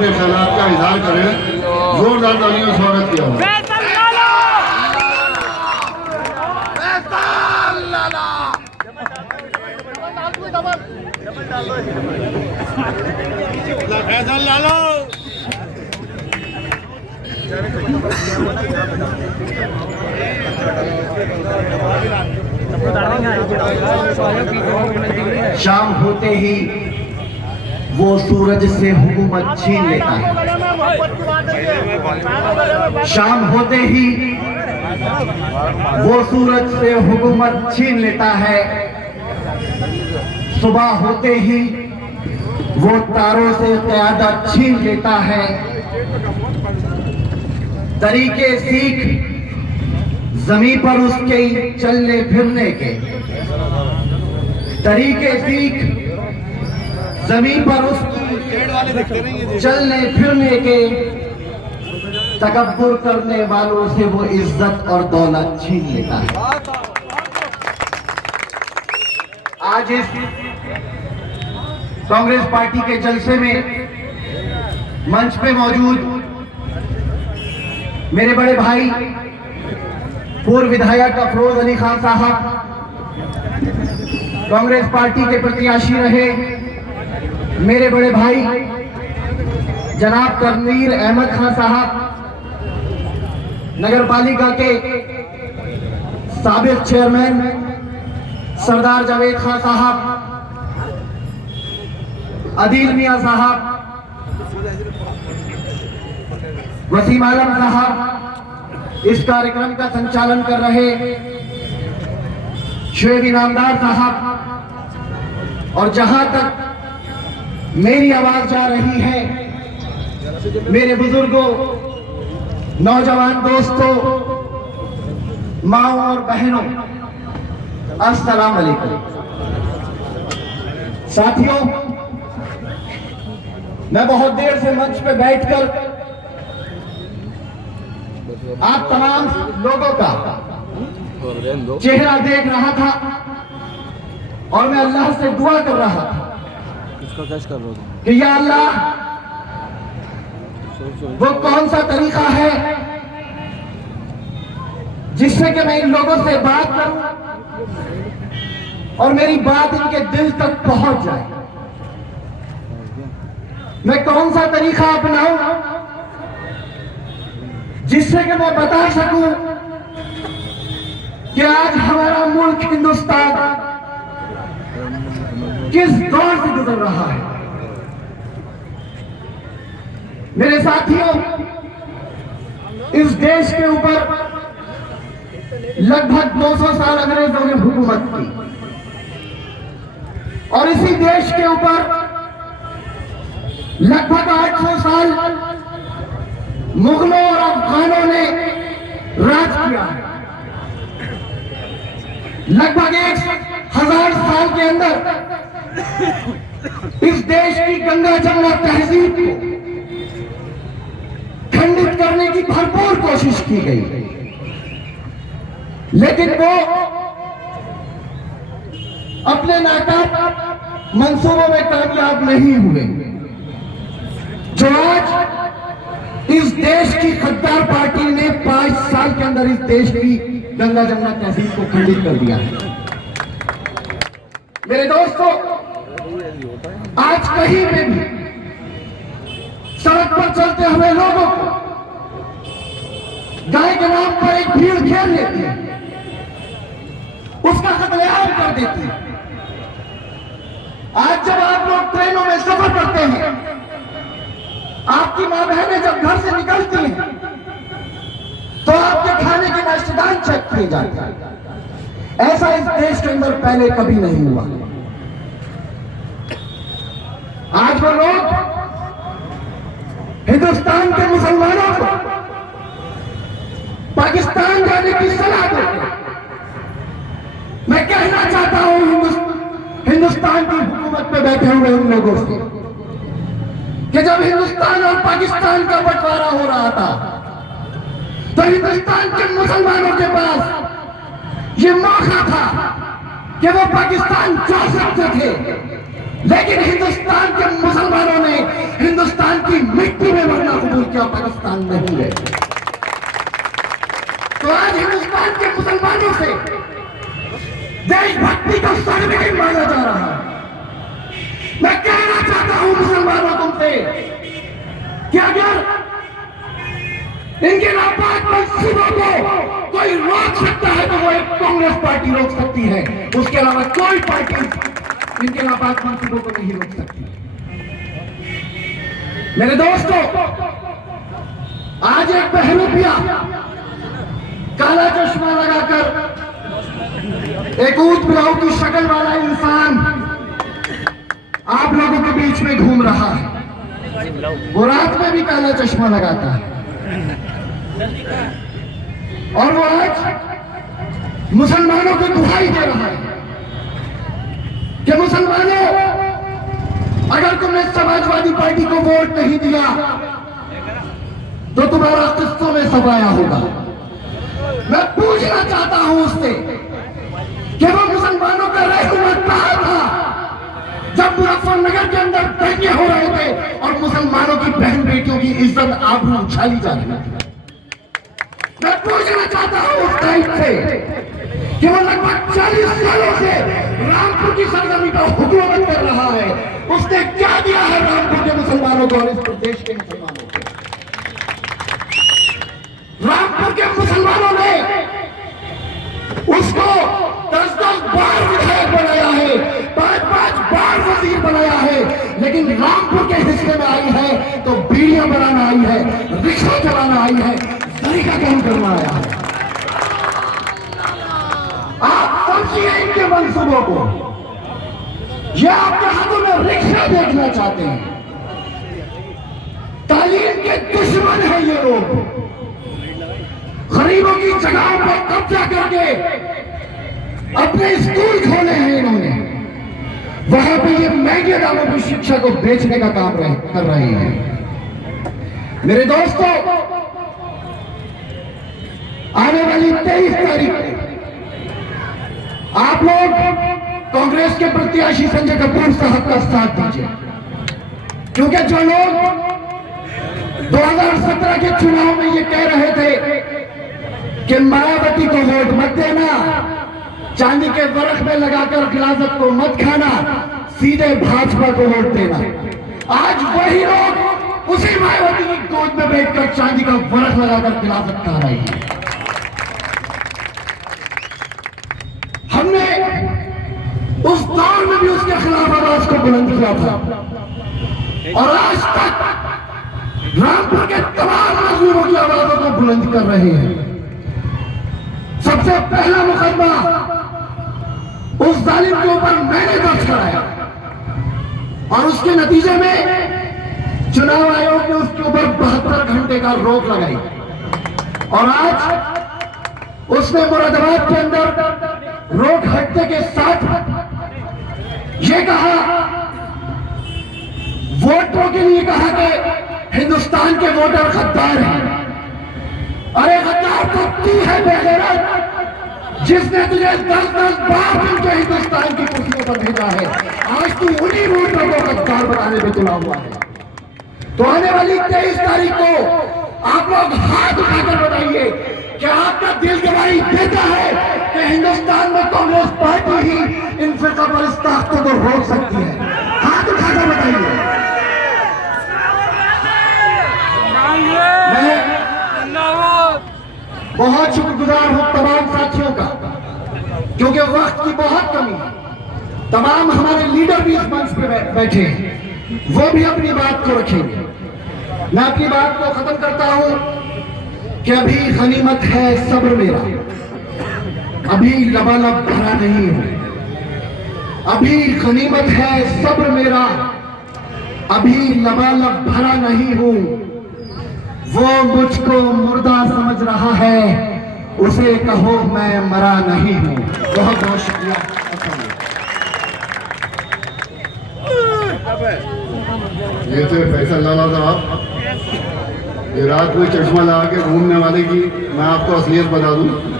अपने ख्यालात का इजहार करें। जोरदार तालियों से स्वागत किया। शाम होते ही वो सूरज से हुकूमत छीन लेता है। शाम होते ही वो सूरज से हुकूमत छीन लेता है। सुबह होते ही वो तारों से क़यादत छीन लेता है। तरीके सीख जमीन पर उसके चलने फिरने के, तरीके सीख जमीन पर उसकी चलने फिरने के, तकब्बुर करने वालों से वो इज्जत और दौलत छीन लेता है। आज इस कांग्रेस पार्टी के जलसे में मंच पे मौजूद मेरे बड़े भाई पूर्व विधायक अफरोज अली खान साहब, कांग्रेस पार्टी के प्रत्याशी रहे मेरे बड़े भाई जनाब तनवीर अहमद खान साहब, नगर पालिका के साबिक चेयरमैन सरदार जावेद खान साहब, अदील मियां साहब, वसीम आलम साहब, इस कार्यक्रम का संचालन कर रहे शुएब इनामदार साहब, और जहां तक मेरी आवाज जा रही है, मेरे बुजुर्गों, नौजवान दोस्तों, माओ और बहनों, अस्सलाम वालेकुम। साथियों, मैं बहुत देर से मंच पे बैठकर आप तमाम लोगों का चेहरा देख रहा था और मैं अल्लाह से दुआ कर रहा था कि या अल्लाह, वो कौन सा तरीका है जिससे कि मैं इन लोगों से बात करूं और मेरी बात इनके दिल तक पहुंच जाए। मैं कौन सा तरीका अपनाऊं जिससे कि मैं बता सकूं कि आज हमारा मुल्क हिंदुस्तान किस दौर से गुजर रहा है। मेरे साथियों, इस देश के ऊपर लगभग 200 साल अंग्रेजों ने हुकूमत की और इसी देश के ऊपर लगभग 800 साल मुगलों और अफगानों ने राज किया है। लगभग 1000 साल के अंदर इस देश की गंगा जमुना तहजीब को खंडित करने की भरपूर कोशिश की गई, लेकिन वो अपने नाकाम मंसूबों में कामयाब नहीं हुए। जो आज इस देश की गद्दार पार्टी ने 5 साल के अंदर इस देश की गंगा जमुना तहजीब को खंडित कर दिया है। मेरे दोस्तों, आज कहीं में भी सड़क पर चलते हुए लोगों को गाय के नाम पर एक भीड़ घेर लेती है, उसका कत्लेआम कर देती है। आज जब आप लोग ट्रेनों में सफर करते हैं, आपकी मां बहनें जब घर से निकलती हैं तो आपके खाने के नाश्तेदान चेक किए जाते हैं। ऐसा इस देश के अंदर पहले कभी नहीं हुआ। आज वो लोग हिंदुस्तान के मुसलमानों को पाकिस्तान जाने की सलाह देते हैं। मैं कहना चाहता हूं हिंदुस्तान की हुकूमत पे बैठे हुए उन लोगों से कि जब हिंदुस्तान और पाकिस्तान का बंटवारा हो रहा था तो हिंदुस्तान के मुसलमानों के पास ये मौका था कि वो पाकिस्तान जा सकते थे, लेकिन हिंदुस्तान के मुसलमानों ने हिंदुस्तान की मिट्टी में मरना कबूल किया, पाकिस्तान नहीं है। तो आज हिंदुस्तान के मुसलमानों से देशभक्ति का सर्टिफिकेट मांगा जा रहा है। मैं कहना चाहता हूं मुसलमानों तुमसे कि अगर इनके नापाक मंसूबों को कोई रोक सकता है तो वो एक कांग्रेस पार्टी रोक सकती है, उसके अलावा कोई पार्टी इनके नापाक मंसूबों को नहीं रोक सकती। मेरे दोस्तों, आज एक बहरूपिया काला चश्मा लगाकर एक ऊंट बिलाऊ की शक्ल वाला इंसान आप लोगों के बीच में घूम रहा है। वो रात में भी काला चश्मा लगाता है और वो आज मुसलमानों को दुहाई दे रहा है कि मुसलमानों, अगर तुमने समाजवादी पार्टी को वोट नहीं दिया तो तुम्हारा किस्तों में सफाया होगा। मैं पूछना चाहता हूं उससे कि वो मुसलमानों का रहनुमा कहां था जब मुजफ्फरनगर के अंदर दंगे हो रहे थे और मुसलमानों की बहन बेटियों की इज्जत आबरू उछाली जा रही थी। मैं पूछना चाहता हूं उस टाइम से कि वो लगभग 40 सालों से रामपुर की सरजमी पर हुकूमत कर रहा है, उसने क्या दिया है रामपुर के मुसलमानों को और इस प्रदेश के मुसलमानों को? रामपुर के मुसलमानों ने उसको 10-10 बार विधायक बनाया है, 5-5 बार वजीर बनाया है, लेकिन रामपुर के हिस्से में आई है तो बीड़ियां बनाना आई है, रिक्शा चलाना आई है, दरी का काम करना आया है। आप समझिए इनके मंसूबों को। ये आपके हाथों में रिक्शा देखना चाहते हैं। तालीम के दुश्मन हैं ये लोग। गरीबों की जगहों पर कब्जा करके अपने स्कूल खोले हैं इन्होंने, वहां पे ये महंगे दामों पर शिक्षा को बेचने का काम कर रहे हैं। मेरे दोस्तों, आने वाली 23 तारीख को आप लोग कांग्रेस के प्रत्याशी संजय कपूर साहब का साथ दीजिए, क्योंकि जो लोग 2017 के चुनाव में ये कह रहे थे कि मायावती को वोट मत देना, चांदी के वरख में लगाकर गिलाजत को मत खाना, सीधे भाजपा को वोट देना, आज वही लोग उसी मायावती की गोद में बैठकर चांदी का वरख लगाकर गिलाजत खा रहे हैं। हमने उस दौर में भी उसके खिलाफ आवाज को बुलंद किया था और आज तक रामपुर के तमाम मजलूमों की आवाजों को बुलंद कर रहे हैं। सबसे पहला मुकदमा उस जालिम के ऊपर मैंने दर्ज कराया और उसके नतीजे में चुनाव आयोग ने उसके ऊपर 72 घंटे का रोक लगाई और आज उसने मुरादाबाद के अंदर रोक हटने के साथ ये कहा, वोटरों के लिए कहा कि हिंदुस्तान के वोटर गद्दार हैं। अरे गद्दार तो तू है बेगैरत, जिसने तुझे 10-10 बार मिलकर हिंदुस्तान की कुर्सियों पर भेजा है, आज तू उन्हीं वोटरों को गद्दार बनाने में तुला हुआ है। तो आने वाली 23 तारीख को आप लोग हाथ उठाकर बताइए कि आपका दिल गवाही देता है कि हिंदुस्तान में कांग्रेस पार्टी ही इन फिरका परस्त ताकतों को रोक सकती है। हाथ उठाकर बताइए। मैं बहुत शुक्रगुजार हूं तमाम साथियों का, क्योंकि वक्त की बहुत कमी है। तमाम हमारे लीडर भी इस मंच पे बैठे हैं, वो भी अपनी बात को रखेंगे। मैं अपनी बात को खत्म करता हूं कि अभी गनीमत है सब्र मेरा, अभी लबालब भरा नहीं हूं। अभी गनीमत है सब्र मेरा, अभी लबालब भरा नहीं हूं। वो मुझको मुर्दा समझ रहा है, उसे कहो मैं मरा नहीं हूं। बहुत बहुत शुक्रिया। ये थे फैसल लाला साहब। ये रात में चश्मा लगा के घूमने वाले की मैं आपको असलियत बता दूं,